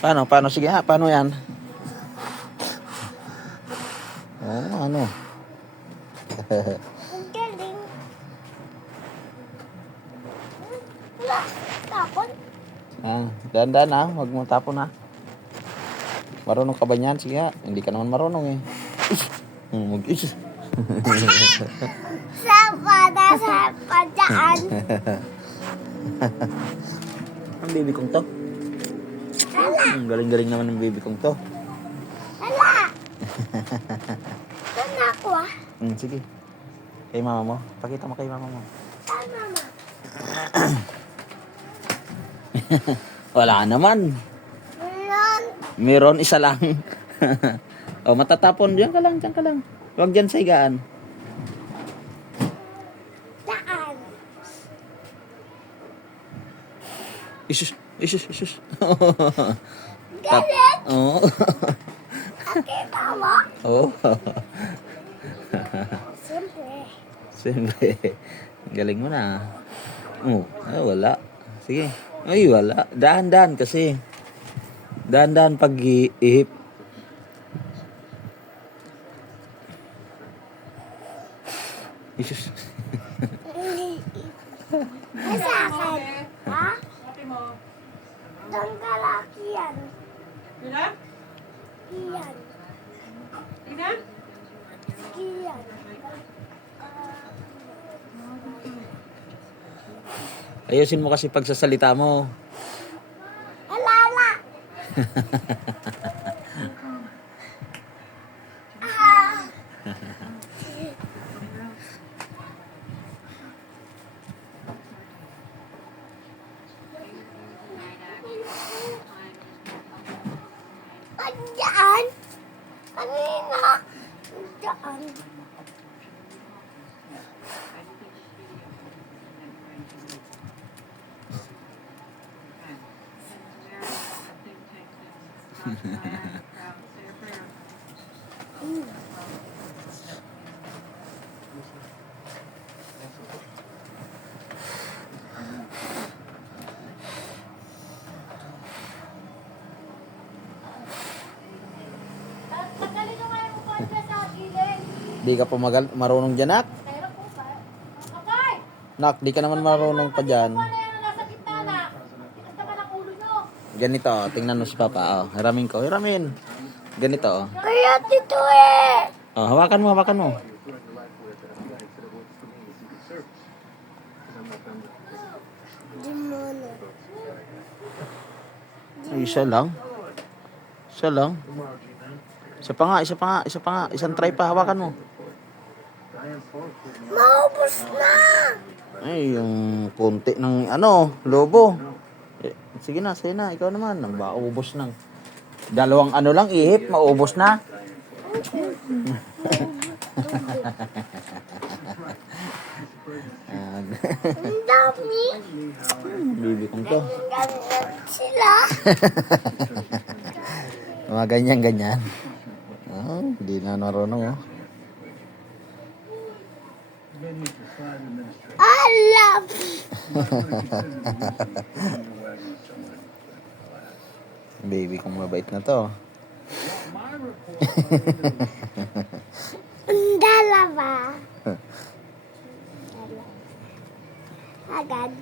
Paano? Paano? Sige ha, paano yan? Oh, ano? Ang galing. Wala. Tapon. Dahan-dahan ha, huwag mo tapon ha. Marunong ka ba niyan? Sige ha, hindi ka naman marunong eh. Mag-is. Sapa dyan. Ang baby kong to. Hala. Galing-galing naman ng baby kong to. Hala. Saan ako ah? Sige. Kay mama mo. Pakita mo kay mama mo. Saan mama? Wala naman. Meron. Meron isa lang. O, matatapon. Diyan ka lang, diyan ka lang. Huwag dyan sa higaan. Saan? Isus, isus, isus. Galit. Oo. Akita mo? Oo. Siyempre. Siyempre. Galing mo na. Ay, wala. Sige. Ay, wala. Dahan-dahan kasi. Dahan-dahan pag-ihip. Isus. Ay, sa akin. Ha? Doon kalaki yan. Ilan? Iyan. Ilan? Iyan. Ayusin mo kasi pagsasalita mo. Alala. Ah. Diyan. Kanina. Diyan. Tagalin mo yung upuan niya sa gilid. Di ka pa marunong dyan, nak? Pero po ba? Okay. Nak, di ka naman marunong pa dyan. Ano yan ang nasa gitna na? Tikas naman ang ulo nyo. Ganito, tingnan mo si Papa. Oh, hiramin ko, hiramin. Ganito, oh. Kaya dito eh. Oh, hawakan mo, hawakan mo. Di mo na. Ay, isa lang. Isa lang. Isa pa nga, isa pa nga, isa pa nga. Isang try pa, hawakan mo. Maubos na. Ay, yung konti ng lobo. Sige na, sige na. Ikaw naman. Maubos nang. Dalawang lang, ihip, maubos na. Ang dami. Bibi kong to. Ganyan sila. Mga ganyan-ganyan. Oh, hindi na marunong, oh. Alam. Baby kong mabait na to. Ang dalawa. Agad.